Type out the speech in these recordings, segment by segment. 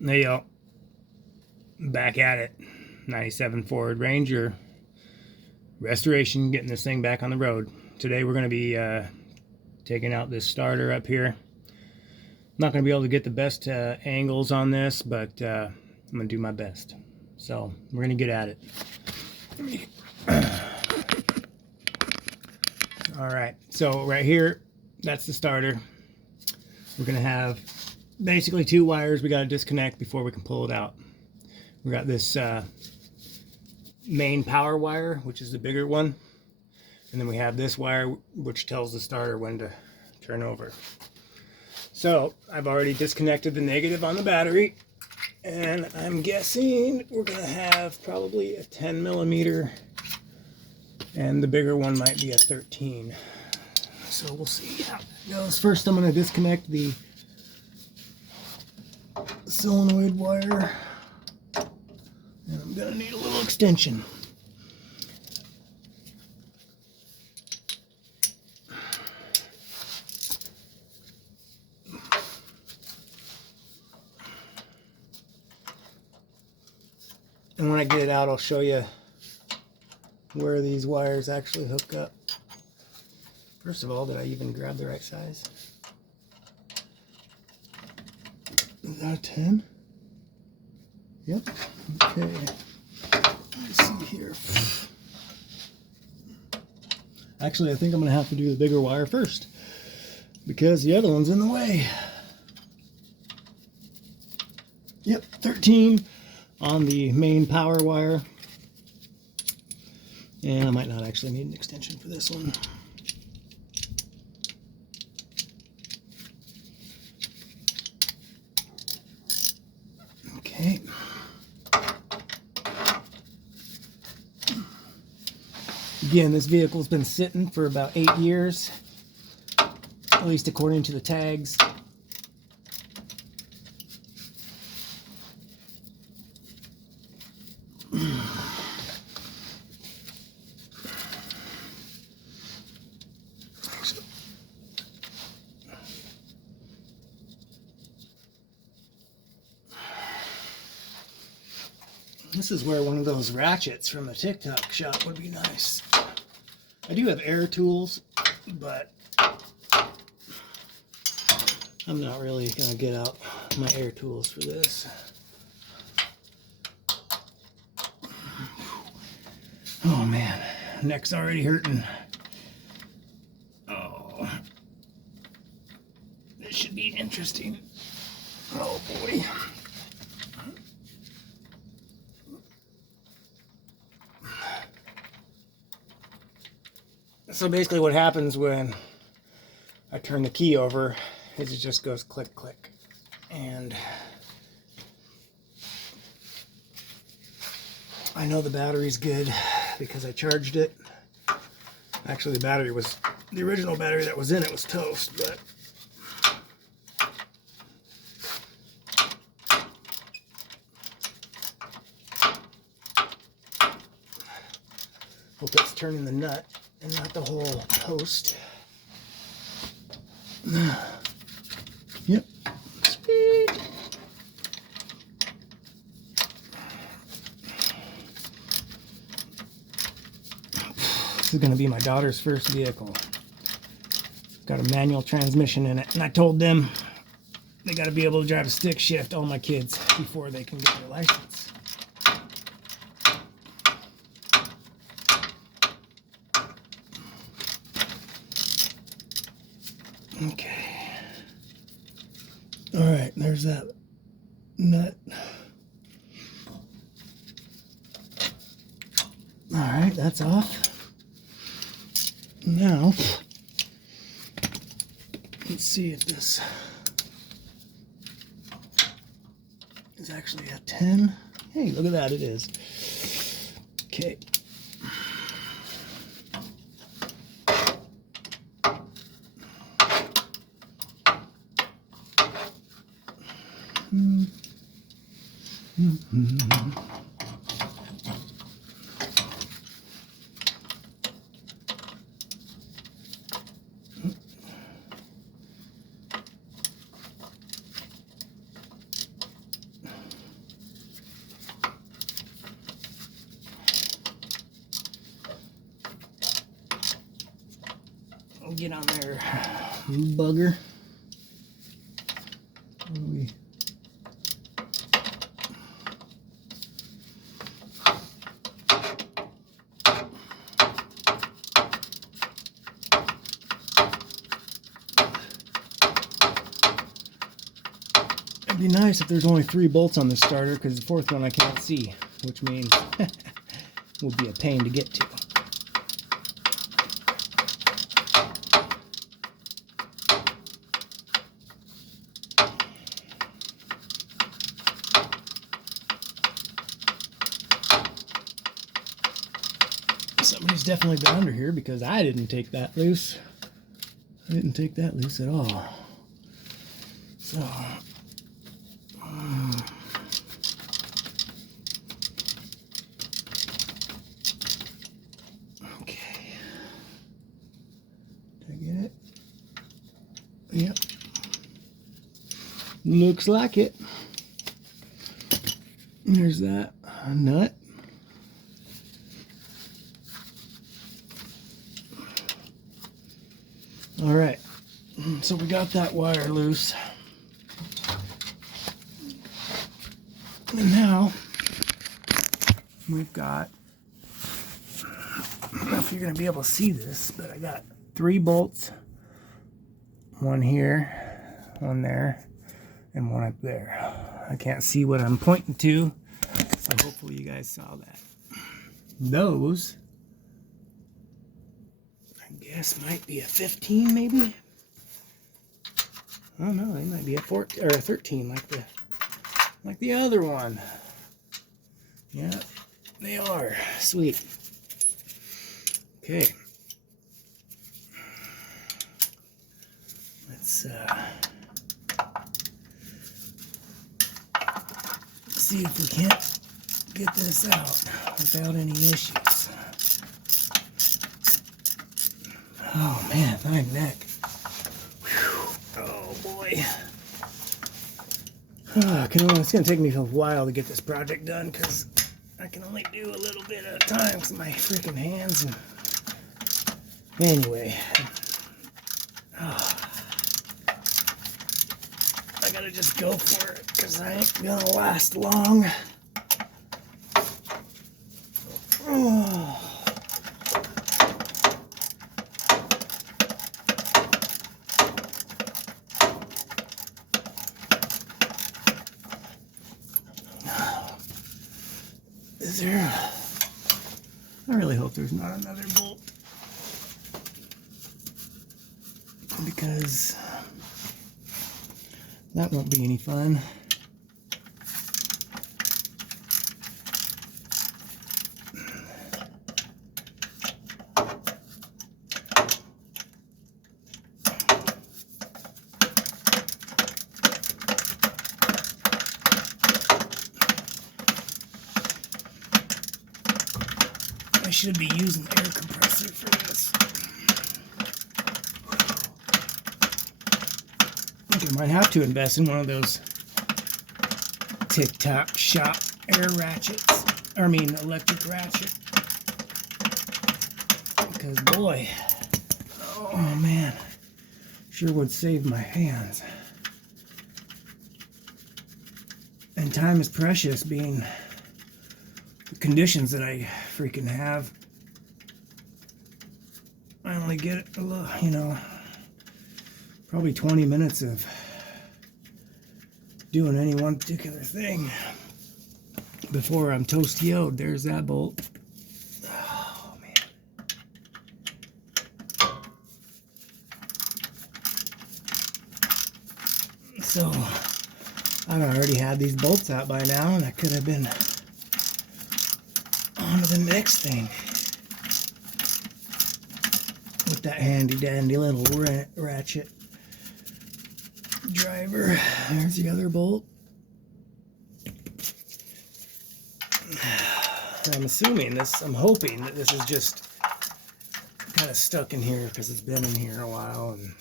There you go. Back at it. 97 Ford Ranger restoration, getting this thing back on the road. Today we're going to be taking out this starter up here. Not going to be able to get the best angles on this, but I'm going to do my best. So we're going to get at it. All right, so right here, that's the starter. We're going to have basically two wires we got to disconnect before we can pull it out. We got this main power wire, which is the bigger one, and then we have this wire which tells the starter when to turn over. So I've already disconnected the negative on the battery, and I'm guessing we're going to have probably a 10 millimeter, and the bigger one might be a 13. So we'll see how it goes. First I'm going to disconnect the solenoid wire, and I'm going to need a little extension. And when I get it out, I'll show you where these wires actually hook up. First of all, did I even grab the right size? Is that a 10? Yep. Okay. Let's see here. Actually, I think I'm going to have to do the bigger wire first, because the other one's in the way. Yep, 13 on the main power wire. And I might not actually need an extension for this one. Okay. Again, this vehicle's been sitting for about 8 years, at least according to the tags. This is where one of those ratchets from the TikTok shop would be nice. I do have air tools, but I'm not really going to get out my air tools for this. Oh man, neck's already hurting. Oh, this should be interesting. Oh boy. So basically what happens when I turn the key over is it just goes click, click. And I know the battery's good because I charged it. Actually, the original battery that was in it was toast, but hope it's turning the nut and not the whole post. Yep. Sweet. This is going to be my daughter's first vehicle. It's got a manual transmission in it, and I told them they got to be able to drive a stick shift, all my kids, before they can get their license. Okay. All right, there's that nut. All right, that's off. Now, let's see if this is actually a 10. Hey, look at that, it is. Okay. get on there, bugger. It'd be nice if there's only 3 bolts on the starter, because the 4th one I can't see, which means will be a pain to get to. Somebody's definitely been under here, because I didn't take that loose. I didn't take that loose at all. So, okay. Did I get it? Yep. Looks like it. There's that nut. All right, so we got that wire loose. And now we've got, I don't know if you're going to be able to see this, but I got 3 bolts. One here, one there, and one up there. I can't see what I'm pointing to, so hopefully you guys saw that. Those, I guess, might be a 15 maybe? I don't know, they might be a 14 or a 13 like the other one. Yeah, they are. Sweet. Okay. Let's see if we can't get this out without any issues. Oh man, my neck. Whew. Oh boy. It's going to take me a while to get this project done, because I can only do a little bit at a time because of my freaking hands. And anyway, I gotta just go for it, because I ain't gonna last long. Is there? I really hope there's not another bolt, because that won't be any fun. I should be using air compressor for this. I think I might have to invest in one of those TikTok shop air ratchets. Electric ratchet. Because boy, oh man, sure would save my hands. And time is precious, being the conditions that I freaking have. I only get a little, probably 20 minutes of doing any one particular thing before I'm toast-yo'd. There's that bolt. Oh man. So I've already had these bolts out by now, and I could have been on to the next thing with that handy dandy little ratchet driver. There's the other bolt. I'm hoping that this is just kind of stuck in here because it's been in here a while, and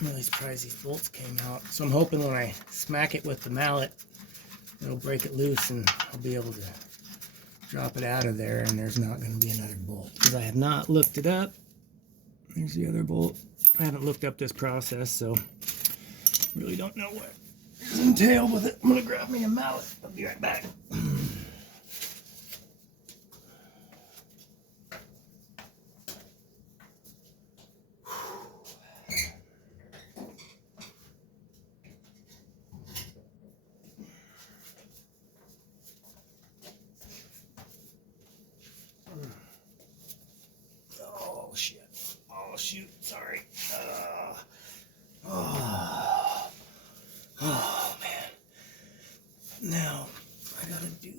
I'm really surprised these bolts came out. So I'm hoping when I smack it with the mallet, it'll break it loose and I'll be able to drop it out of there, and there's not going to be another bolt, because I have not looked it up There's the other bolt. I haven't looked up this process, so really don't know what is entailed with it. I'm gonna grab me a mallet. I'll be right back. Oh shit. Oh shoot. Sorry. Oh man. Now I gotta do.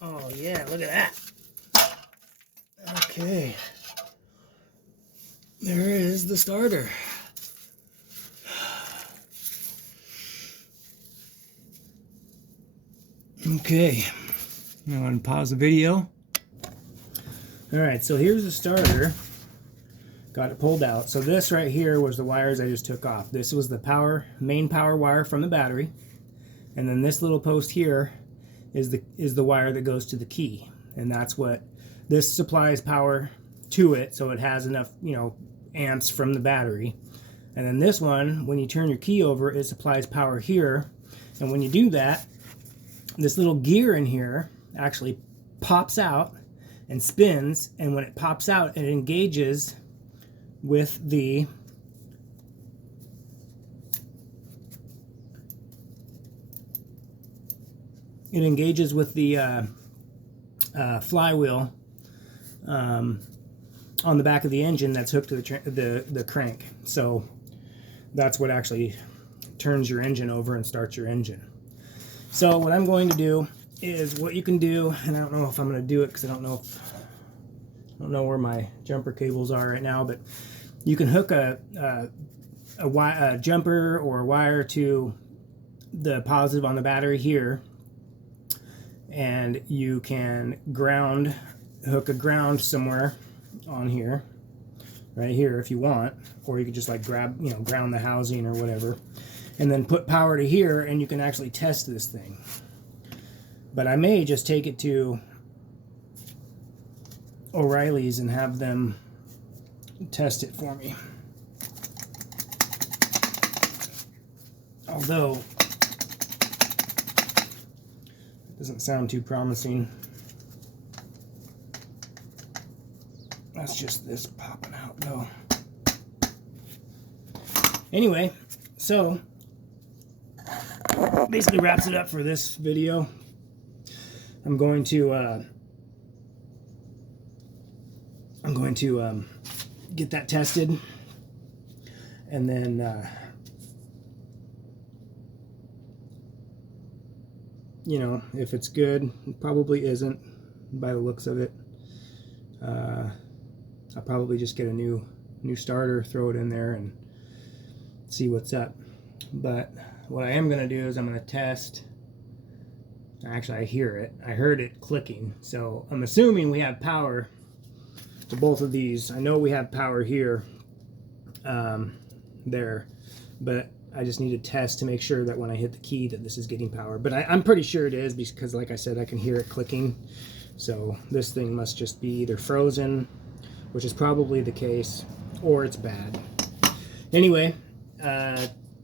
Oh yeah, look at that. Okay. There is the starter. Okay. I'm gonna pause the video. Alright, so here's the starter. Got it pulled out. So this right here was the wires I just took off. This was the main power wire from the battery. And then this little post here is the wire that goes to the key. And that's what this supplies power to it, so it has enough, amps from the battery. And then this one, when you turn your key over, it supplies power here. And when you do that, this little gear in here actually pops out and spins, and when it pops out, it engages with the flywheel on the back of the engine that's hooked to the crank. So that's what actually turns your engine over and starts your engine. So what I'm going to do is what you can do, and I don't know if I'm going to do it because I don't know where my jumper cables are right now, but you can hook a jumper or a wire to the positive on the battery here, and you can hook a ground somewhere on here, right here if you want, or you could just like ground the housing or whatever, and then put power to here, and you can actually test this thing. But I may just take it to O'Reilly's and have them test it for me. Although it doesn't sound too promising. That's just this popping out though. Anyway, so basically wraps it up for this video. I'm going to get that tested, and then if it's good, it probably isn't by the looks of it. I'll probably just get a new starter, throw it in there, and see what's up. But what I am going to do is I'm going to test. Actually, I hear it. I heard it clicking. So I'm assuming we have power to both of these. I know we have power here, there, but I just need to test to make sure that when I hit the key that this is getting power. But I'm pretty sure it is, because like I said, I can hear it clicking. So this thing must just be either frozen, which is probably the case, or it's bad. Anyway,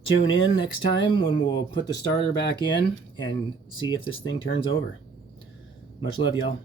tune in next time when we'll put the starter back in and see if this thing turns over. Much love, y'all.